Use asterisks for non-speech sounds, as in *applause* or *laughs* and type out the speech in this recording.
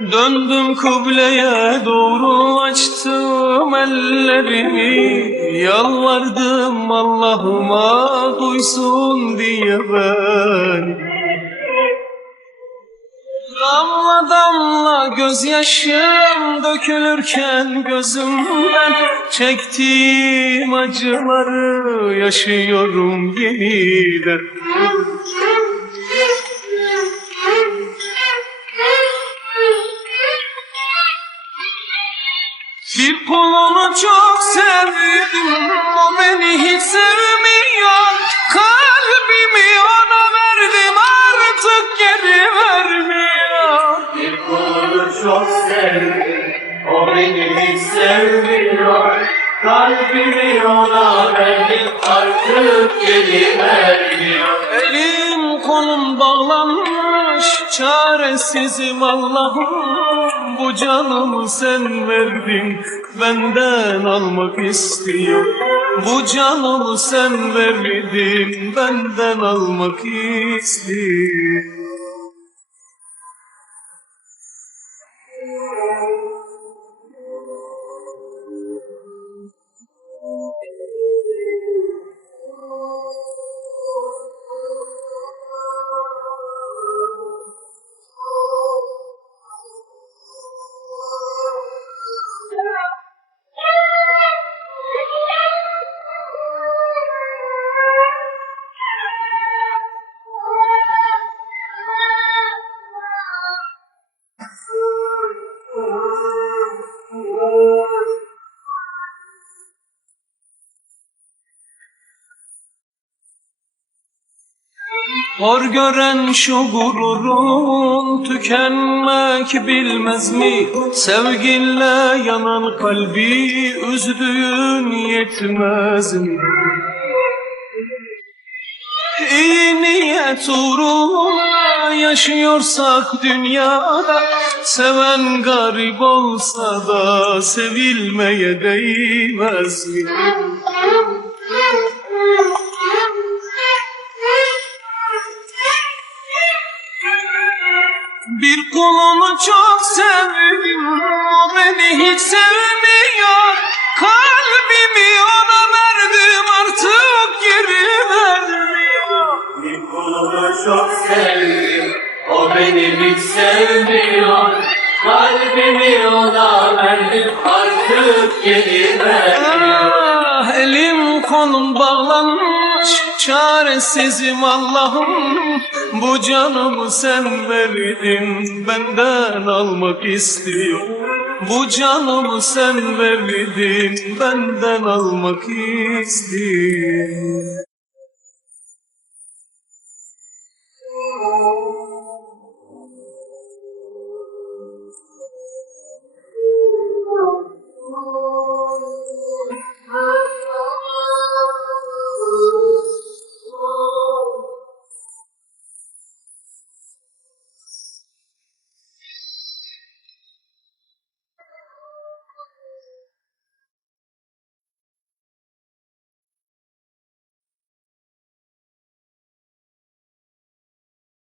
Döndüm kıbleye doğru açtım ellerimi. Yalvardım Allah'ıma duysun diye ben. Damla damla gözyaşım dökülürken gözümden Çektiğim acıları yaşıyorum yeniden kulunu çok sevdim O beni hiç sevmiyor. Kalbimi ona verdim Artık geri vermiyor. Bir kulunu çok sevdim O beni hiç sevmiyor. Kalbimi ona verdim Artık geri vermiyor. Elim kolum bağlanmış Çaresizim Allah'ım Bu canımı sen verdin Benden almak istiyor. Bu canımı sen verdin Benden almak istiyor Hor gören şu gururun tükenmek bilmez mi? Sevginle yanan kalbi üzdüğün yetmez mi? İyi niyet uğruna yaşıyorsak dünyada Seven garip olsa da sevilmeye değmez mi? *laughs* Bir kulunu çok sevdim O beni hiç sevmiyor. Kalbimi ona verdim Artık geri vermiyor. Bir kulunu çok sevdim O beni hiç sevmiyor. Kalbimi ona verdim Artık geri vermiyor. Ah, elim kolum bağlanmış Çaresizim Allah'ım bu canımı sen verdin benden almak istiyor. Bu canımı sen verdin benden almak istiyor.